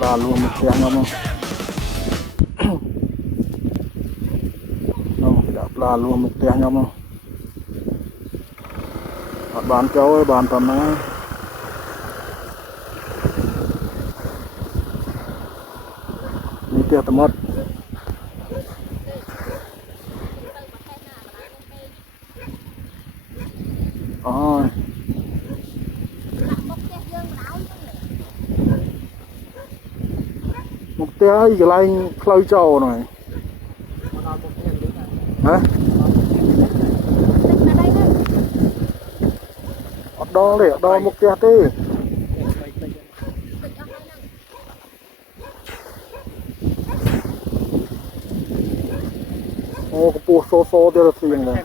là luôn một tiếng không đạp là luôn một tiếng không bán cháu ơi bán tầm này đi tiệc tầm mất rồi một tiếng gì lại khơi trầu này hả đo để đo một tiếng đi ô có bùa xô xô tiêu là xuyên này